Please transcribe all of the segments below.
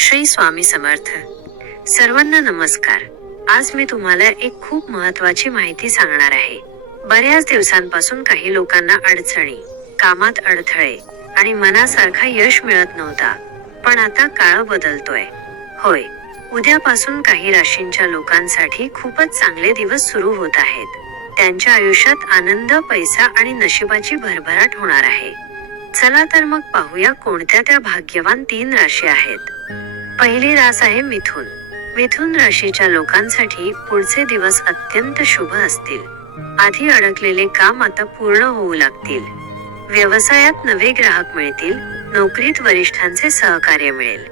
श्री स्वामी समर्थ. सर्वांना नमस्कार. आज मी तुम्हाला एक खूप महत्वाची माहिती सांगणार आहे. बऱ्याच दिवसांपासून काही लोकांना अडचणी कामात अडथळे आणि मनासारखा यश मिळत नव्हता. पण आता काळ बदलतोय. होय उद्यापासून काही राशींच्या लोकांसाठी खूपच चांगले दिवस सुरू होत आहेत. त्यांच्या आयुष्यात आनंद पैसा आणि नशिबाची भरभराट होणार आहे. चला तर मग पाहूया कोणत्या त्या भाग्यवान तीन राशी आहेत. पहिली रास आहे मिथुन. मिथुन राशीच्या लोकांसाठी पुढचे दिवस अत्यंत शुभ असतील. आधी अडकलेले काम आता पूर्ण होऊ लागतील. व्यवसायात नवे ग्राहक मिळतील नोकरीत वरिष्ठांचे सहकार्य मिळेल.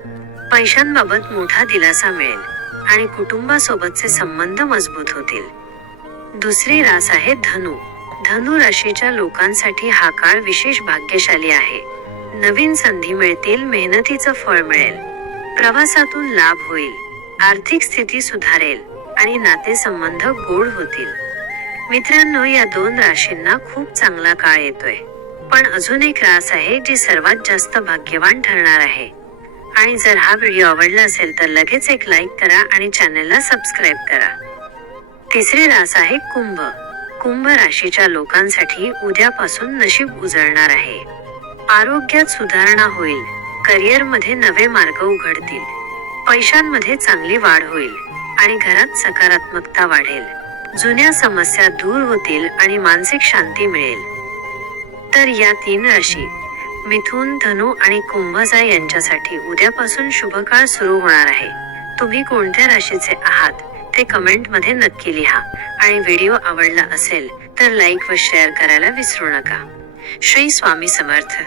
पैशांबाबत मोठा दिलासा मिळेल आणि कुटुंबासोबतचे संबंध मजबूत होतील. दुसरी रास आहे धनु. धनु राशीच्या लोकांसाठी हा काळ विशेष भाग्यशाली आहे. नवीन संधी मिळतील मेहनतीचं फळ मिळेल. प्रवासातून लाभ होईल आर्थिक स्थिती सुधारेल आणि नातेसंबंध गोड होतील. मित्रांनो या दोन राशींना खूप चांगला काळ येतोय. पण अजून एक रास आहे जी सर्वात जास्त भाग्यवान ठरणार आहे. आणि जर हा व्हिडिओ आवडला असेल तर लगेच एक लाईक करा आणि चॅनलला सबस्क्राईब करा. तिसरी रास आहे कुंभ. कुंभ राशीच्या लोकांसाठी उद्यापासून नशीब उजळणार आहे. आरोग्यात सुधारणा होईल. करिअरमध्ये नवे मार्ग उघडतील. पैशांमध्ये चांगली वाढ होईल आणि घरात सकारात्मकता वाढेल. जुन्या समस्या दूर होतील आणि मानसिक शांती मिळेल. तर या तीन राशी मिथुन धनु आणि कुंभजा यांच्यासाठी उद्यापासून शुभ काळ सुरू होणार आहे. तुम्ही कोणत्या राशीचे आहात ते कमेंटमध्ये नक्की लिहा. आणि व्हिडिओ आवडला असेल तर लाईक व शेअर करायला विसरू नका. श्री स्वामी समर्थ.